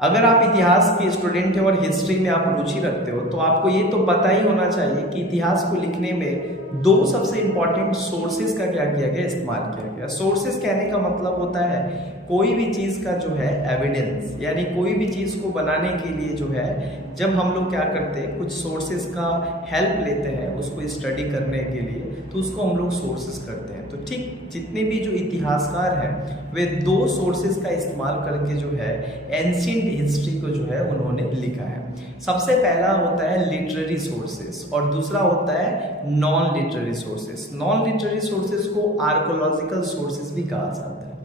अगर आप इतिहास के स्टूडेंट हैं और हिस्ट्री में आप रुचि रखते हो तो आपको ये तो पता ही होना चाहिए कि इतिहास को लिखने में दो सबसे इंपॉर्टेंट सोर्सेज का क्या किया गया, इस्तेमाल किया गया। सोर्सेज कहने का मतलब होता है कोई भी चीज़ का जो है एविडेंस, यानी कोई भी चीज़ को बनाने के लिए जो है जब हम लोग क्या करते हैं कुछ सोर्सेज का हेल्प लेते हैं उसको स्टडी करने के लिए, तो उसको हम लोग सोर्सेज करते हैं। तो ठीक जितने भी जो इतिहासकार हैं वे दो सोर्सेज का इस्तेमाल करके जो है एंशिएंट हिस्ट्री को जो है उन्होंने लिखा है। सबसे पहला होता है लिटरेरी सोर्सेज और दूसरा होता है non literary sources. Non literary sources को आर्कोलॉजिकल सोर्सेज भी कहा जाता है।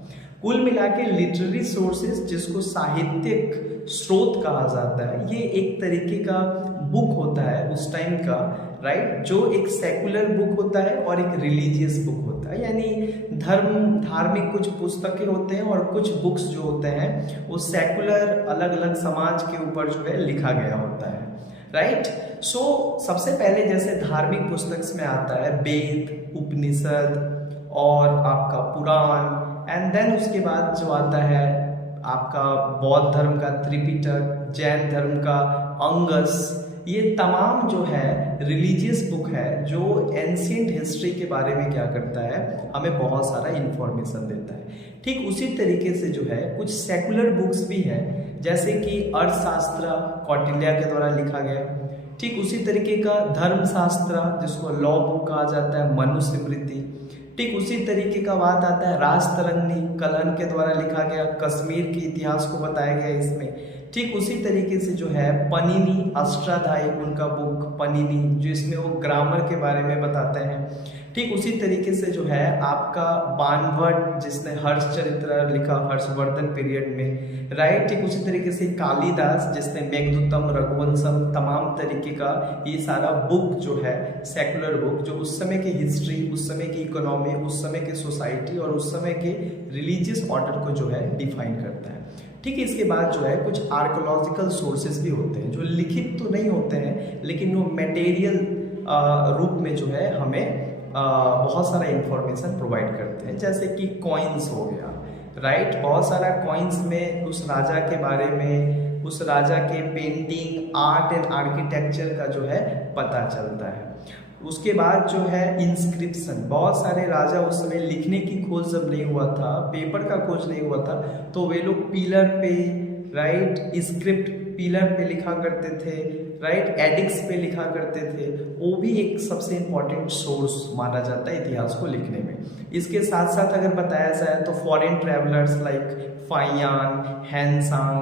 कुल मिला के लिटरेरी सोर्सेज जिसको साहित्यिक स्रोत कहा जाता है, ये एक तरीके का बुक होता है उस टाइम का, राइट, जो एक सेकुलर बुक होता है और एक रिलीजियस बुक होता है। यानी धार्मिक कुछ पुस्तकें होते हैं और कुछ बुक्स जो होते हैं वो सेकुलर अलग अलग समाज के ऊपर जो है लिखा गया होता है, राइट। सो सबसे पहले जैसे धार्मिक पुस्तक में आता है वेद, उपनिषद और आपका पुराण, एंड देन उसके बाद जो आता है आपका बौद्ध धर्म का त्रिपिटक, जैन धर्म का अंगस, ये तमाम जो है रिलीजियस बुक है जो एंशिएंट हिस्ट्री के बारे में क्या करता है, हमें बहुत सारा इंफॉर्मेशन देता है। ठीक उसी तरीके से जो है कुछ सेकुलर बुक्स भी हैं, जैसे कि अर्थशास्त्र कौटिल्य के द्वारा लिखा गया। ठीक उसी तरीके का धर्मशास्त्र जिसको लॉ बुक कहा जाता है, मनुस्मृति। ठीक उसी तरीके का बात आता है राजतरंगिणी, कलहन के द्वारा लिखा गया, कश्मीर के इतिहास को बताया गया इसमें। ठीक उसी तरीके से जो है पनिनी, अष्टाध्यायी उनका बुक पनिनी, जो इसमें वो ग्रामर के बारे में बताते हैं। ठीक उसी तरीके से जो है आपका बाणभट्ट जिसने हर्षचरित्र लिखा हर्षवर्धन पीरियड में, राइट। ठीक उसी तरीके से कालिदास जिसने मेघदूतम, रघुवंशम, तमाम तरीके का ये सारा बुक जो है सेकुलर बुक जो उस समय की हिस्ट्री, उस समय की इकोनॉमी, उस समय की सोसाइटी और उस समय के रिलीजियस ऑर्डर को जो है डिफाइन करता है। ठीक है, इसके बाद जो है कुछ आर्कोलॉजिकल सोर्सेज भी होते हैं जो लिखित तो नहीं होते हैं लेकिन वो मटेरियल रूप में जो है हमें बहुत सारा इंफॉर्मेशन प्रोवाइड करते हैं। जैसे कि कॉइन्स हो गया, राइट, बहुत सारा कॉइन्स में उस राजा के बारे में, उस राजा के पेंटिंग, आर्ट एंड आर्किटेक्चर का जो है पता चलता है। उसके बाद जो है इंस्क्रिप्शन, बहुत सारे राजा उस समय लिखने की खोज जब नहीं हुआ था, पेपर का खोज नहीं हुआ था, तो वे लोग पिलर पे, राइट, स्क्रिप्ट पिलर पे लिखा करते थे, राइट, एडिक्स पे लिखा करते थे। वो भी एक सबसे इम्पॉर्टेंट सोर्स माना जाता है इतिहास को लिखने में। इसके साथ साथ अगर बताया जाए तो foreign travellers like Fa-Hien, Hiuen Tsang